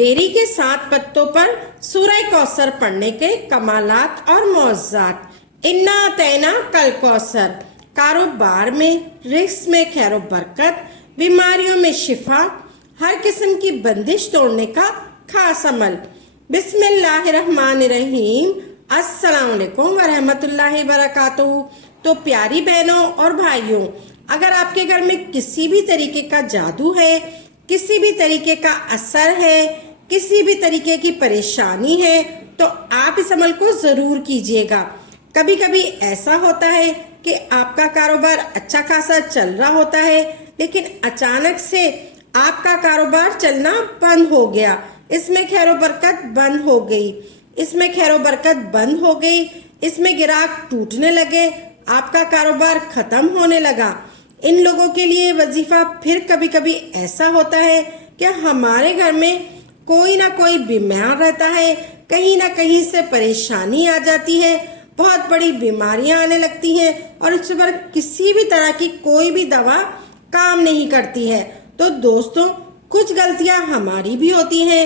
Berry के 7 पत्तों पर सूरह कौसर पढ़ने के कमालात और मौज़ात। इन्ना तैना कल कौसर। कारोबार में, रिस्क में खैर बरकत, बीमारियों में शिफा, हर किस्म की बंदिश तोड़ने का खास अमल। बिस्मिल्लाहिर्रहमानिर्रहीम। अस्सलाम वालेकुम वरहमतुल्लाहि वबरकातुहू। तो प्यारी बहनों और भाइयों, अगर आपके घर में किसी भी तरीके का जादू है, किसी भी तरीके का असर है, किसी भी तरीके की परेशानी है, तो आप इस अमल को ज़रूर कीजिएगा। कभी कभी ऐसा होता है कि आपका कारोबार अच्छा खासा चल रहा होता है, लेकिन अचानक से आपका कारोबार चलना बंद हो गया, इसमें खैर बरकत बंद हो गई, इसमें खैर बरकत बंद हो गई, इसमें गिराक टूटने लगे, आपका कारोबार खत्म होने लगा। इन लोगों के लिए वजीफा फिर कभी कभी ऐसा होता है कि हमारे घर में कोई ना कोई बीमार रहता है, कहीं ना कहीं से परेशानी आ जाती है, बहुत बड़ी बीमारियां आने लगती हैं और इस पर किसी भी तरह की कोई भी दवा काम नहीं करती है। तो दोस्तों, कुछ गलतियां हमारी भी होती हैं,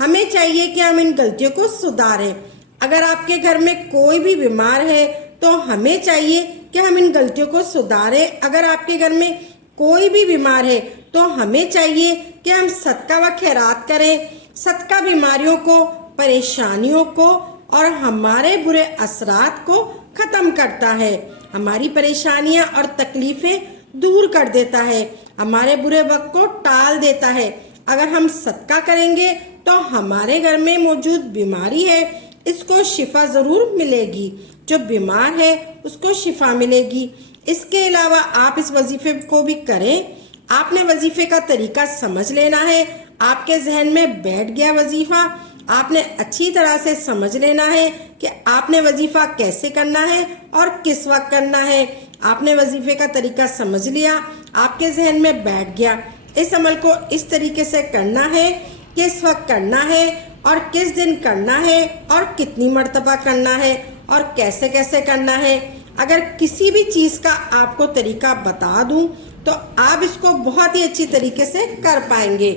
हमें चाहिए कि हम इन गलतियों को सुधारें। अगर आपके घर में कोई भी बीमार है तो हमें चाहिए कि हम इन गलतियों को सुधारें। अगर आपके घर में कोई भी बीमार है तो हमें चाहिए कि हम सदका व खैरात करें। सदका बीमारियों को, परेशानियों को और हमारे बुरे असरात को ख़त्म करता है, हमारी परेशानियां और तकलीफ़ें दूर कर देता है, हमारे बुरे वक्त को टाल देता है। अगर हम सदका करेंगे तो हमारे घर में मौजूद बीमारी है, इसको शिफा ज़रूर मिलेगी, जो बीमार है उसको शिफा मिलेगी। इसके अलावा आप इस वजीफे को भी करें। आपने वजीफे का तरीका समझ लेना है, आपके जहन में बैठ गया वजीफा, आपने अच्छी तरह से समझ लेना है कि आपने वजीफा कैसे करना है और किस वक्त करना है। आपने वजीफे का तरीका समझ लिया, आपके जहन में बैठ गया। इस अमल को इस तरीके से करना है, किस वक्त करना है और किस दिन करना है और कितनी मर्तबा करना है और कैसे कैसे करना है। अगर किसी भी चीज़ का आपको तरीका बता दूं तो आप इसको बहुत ही अच्छी तरीके से कर पाएंगे।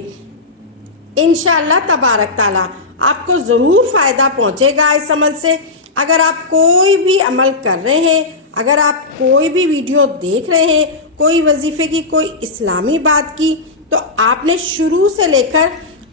इंशाअल्लाह तबारक ताला आपको ज़रूर फ़ायदा पहुंचेगा इस अमल से। अगर आप कोई भी अमल कर रहे हैं, अगर आप कोई भी वीडियो देख रहे हैं, कोई वजीफे की, कोई इस्लामी बात की, तो आपने शुरू से लेकर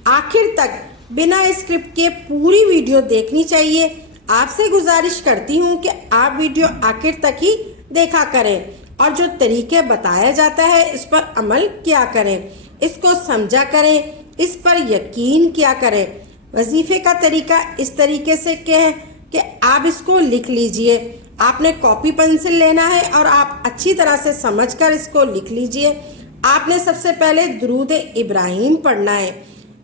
आखिर तक बिना स्क्रिप्ट के पूरी वीडियो देखनी चाहिए। आपसे गुजारिश करती हूँ कि आप वीडियो आखिर तक ही देखा करें और जो तरीके बताया जाता है इस पर अमल किया करें, इसको समझा करें, इस पर यकीन किया करें। वजीफे का तरीका इस तरीके से है कि आप इसको लिख लीजिए। आपने कॉपी पेंसिल लेना है और आप अच्छी तरह से समझकर इसको लिख लीजिए। आपने सबसे पहले दुरूद इब्राहिम पढ़ना है।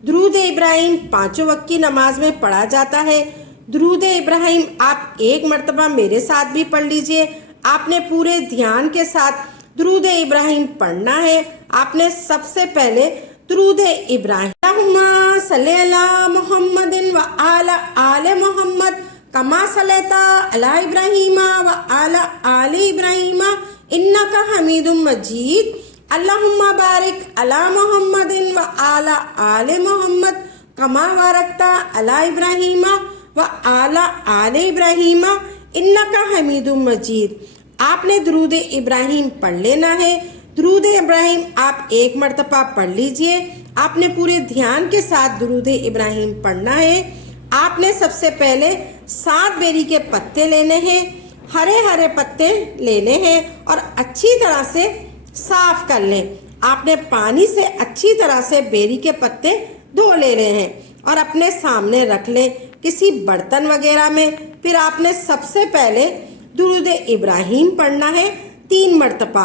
दुरूद इब्राहिम 5 वक्त की नमाज में पढ़ा जाता है। दुरूद इब्राहिम आप एक मर्तबा मेरे साथ भी पढ़ लीजिए। आपने पूरे ध्यान के साथ दुरूद इब्राहिम पढ़ना है। आपने सबसे पहले दुरूद इब्राहिम अल्लाहुम्मा सल्ली अला मुहम्मदिन व आला आले मुहम्मद कमा सल्लैता अला इब्राहीमा व आला आले इब्राहीमा इन्नका हमीदुम मजीद। अल्लाहुम्मा बारिक अला मुहम्मदिन व आला आले मुहम्मद कमा बारकता अला इब्राहीमा व आला आले इब्राहीमा इन्नका हमीदुम मजीद। आपने दुरूद इब्राहिम पढ़ लेना है। दुरूद इब्राहिम आप एक मर्तबा पढ़ लीजिए। आपने पूरे ध्यान के साथ दुरूद इब्राहिम पढ़ना है। आपने सबसे पहले 7 बेरी के पत्ते लेने हैं, हरे हरे पत्ते लेने हैं और अच्छी तरह से साफ कर लें। आपने पानी से अच्छी तरह से बेरी के पत्ते धो लेने हैं और अपने सामने रख लें किसी बर्तन वगैरह में। फिर आपने सबसे पहले दुरूद इब्राहिम पढ़ना है 3 मर्तबा।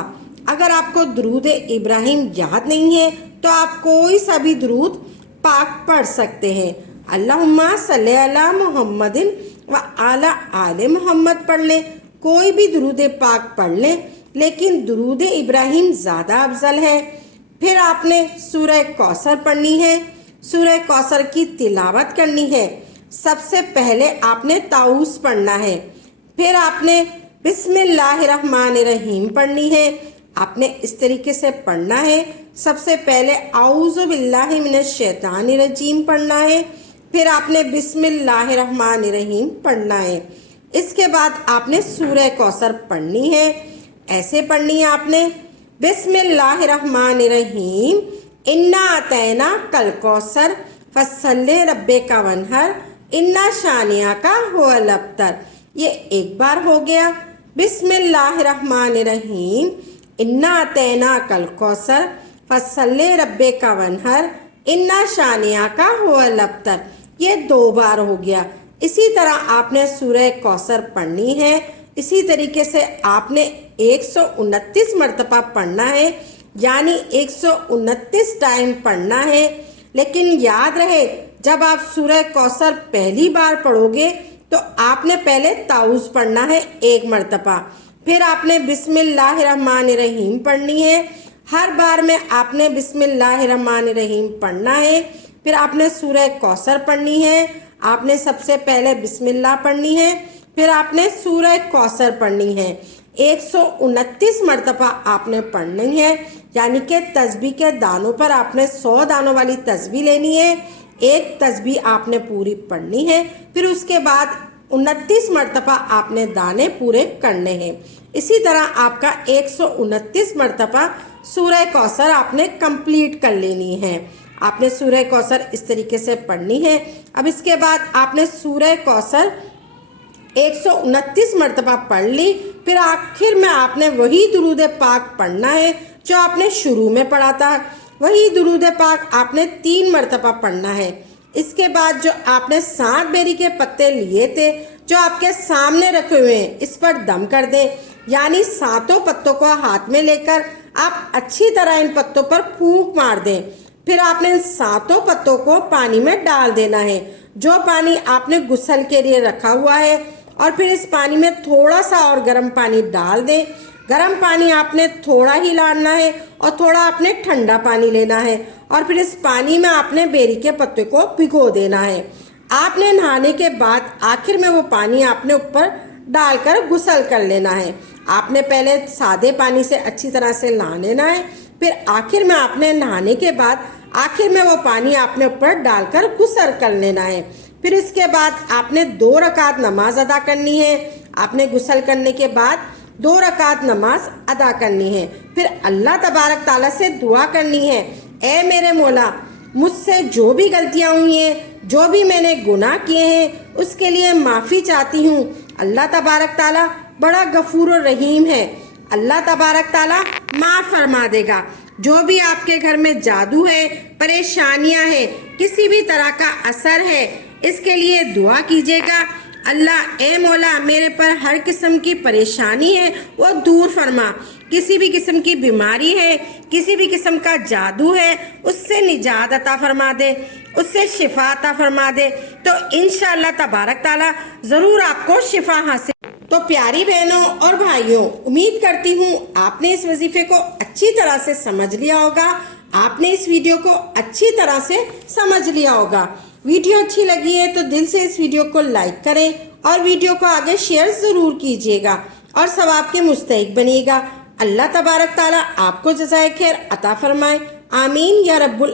अगर आपको दुरूद इब्राहिम याद नहीं है तो आप कोई सा भी दुरूद पाक पढ़ सकते हैं। अल्लाहुम्मा सल्ली अला मुहम्मदिन व आला आले मुहम्मद पढ़ लें, कोई भी दुरूद पाक पढ़ लें, लेकिन दुरूद इब्राहिम ज़्यादा अफजल है। फिर आपने सूरह कौसर पढ़नी है, सूरह कौसर की तिलावत करनी है। सबसे पहले आपने ताऊस पढ़ना है। फिर आपने बिस्मिल्लाहिर्रहमानिर्रहीम पढ़नी है। आपने इस तरीके से पढ़ना है। سب سے پہلے اعوذ باللہ من الشیطان الرجیم پڑھنا ہے، پھر آپ نے بسم اللہ الرحمن الرحیم پڑھنا ہے۔ اس کے بعد آپ نے سورہ کوثر پڑھنی ہے۔ ایسے پڑھنی ہے آپ نے، بسم اللہ الرحمن الرحیم، انا اعطیناک الکوثر فصلی لربک وانحر انا شانئک ھو الابتر۔ یہ ایک بار ہو گیا۔ بسم اللہ الرحمن الرحیم، انا اعطیناک الکوثر فصلی لربک وانحر انا شانئک ھو الابتر، یہ 2 بار ہو گیا۔ اسی طرح آپ نے سورہ کوثر پڑھنی ہے۔ اسی طریقے سے آپ نے 129 مرتبہ پڑھنا ہے، یعنی 129 ٹائم پڑھنا ہے۔ لیکن یاد رہے، جب آپ سورہ کوثر پہلی بار پڑھو گے تو آپ نے پہلے تعوذ پڑھنا ہے 1 مرتبہ، پھر آپ نے بسم اللہ الرحمن الرحیم پڑھنی ہے۔ ہر بار میں آپ نے بسم اللہ الرحمن الرحیم پڑھنا ہے، پھر آپ نے سورہ کوثر پڑھنی ہے۔ آپ نے سب سے پہلے بسم اللہ پڑھنی ہے، پھر آپ نے سورہ کوثر پڑھنی ہے۔ 129 مرتبہ آپ نے پڑھنی ہے، یعنی کہ تسبیح کے دانوں پر آپ نے 100 دانوں والی تسبیح لینی ہے۔ 1 تسبیح آپ نے پوری پڑھنی ہے، پھر اس کے بعد 29 مرتبہ آپ نے دانے پورے کرنے ہیں۔ اسی طرح آپ کا 129 مرتبہ سورہ کوثر آپ نے کمپلیٹ کر لینی ہے۔ آپ نے سورہ کوثر اس طریقے سے پڑھنی ہے۔ اب اس کے بعد آپ نے سورہ کوثر 129 مرتبہ پڑھ لی، پھر آخر میں آپ نے وہی درود پاک پڑھنا ہے جو آپ نے شروع میں پڑھا تھا۔ وہی درود پاک آپ نے 3 مرتبہ پڑھنا ہے۔ اس کے بعد جو آپ نے 7 بیری کے پتے لیے تھے جو آپ کے سامنے رکھے ہوئے ہیں، اس پر دم کر دیں، یعنی 7 پتوں کو ہاتھ میں لے کر آپ اچھی طرح ان پتوں پر پھونک مار دیں۔ پھر آپ نے ان 7 پتوں کو پانی میں ڈال دینا ہے، جو پانی آپ نے غسل کے لیے رکھا ہوا ہے، اور پھر اس پانی میں تھوڑا سا اور گرم پانی ڈال دیں۔ گرم پانی آپ نے تھوڑا ہی ڈالنا ہے اور تھوڑا آپ نے ٹھنڈا پانی لینا ہے، اور پھر اس پانی میں آپ نے بیری کے پتے کو بھگو دینا ہے۔ آپ نے نہانے کے بعد آخر میں وہ پانی آپ نے اوپر ڈال کر غسل کر لینا ہے۔ آپ نے پہلے سادے پانی سے اچھی طرح سے نہا لینا ہے، پھر آخر میں آپ نے نہانے کے بعد آخر میں وہ پانی آپ نے اوپر ڈال کر غسل کر لینا ہے۔ پھر اس کے بعد آپ نے 2 رکعت نماز ادا کرنی ہے۔ آپ نے غسل کرنے کے بعد 2 رکعت نماز ادا کرنی ہے، پھر اللہ تبارک تعالیٰ سے دعا کرنی ہے، اے میرے مولا، مجھ سے جو بھی غلطیاں ہوئی ہیں، جو بھی میں نے گناہ کیے ہیں، اس کے لیے معافی چاہتی ہوں۔ اللہ تبارک تعالیٰ بڑا غفور و رحیم ہے، اللہ تبارک تعالیٰ معاف فرما دے گا۔ جو بھی آپ کے گھر میں جادو ہے، پریشانیاں ہیں، کسی بھی طرح کا اثر ہے، اس کے لیے دعا کیجیے گا، اللہ اے مولا میرے پر ہر قسم کی پریشانی ہے وہ دور فرما، کسی بھی قسم کی بیماری ہے، کسی بھی قسم کا جادو ہے، اس سے نجات عطا فرما دے، اس سے شفا عطا فرما دے، تو انشاءاللہ تبارک تعالیٰ ضرور آپ کو شفا حاصل۔ تو پیاری بہنوں اور بھائیوں، امید کرتی ہوں آپ نے اس وظیفے کو اچھی طرح سے سمجھ لیا ہوگا، آپ نے اس ویڈیو کو اچھی طرح سے سمجھ لیا ہوگا۔ ویڈیو اچھی لگی ہے تو دل سے اس ویڈیو کو لائک کریں اور ویڈیو کو آگے شیئر ضرور کیجیے گا اور ثواب کے مستحق بنیے گا۔ اللہ تبارک تعالیٰ آپ کو جزائے خیر عطا فرمائے، آمین یا رب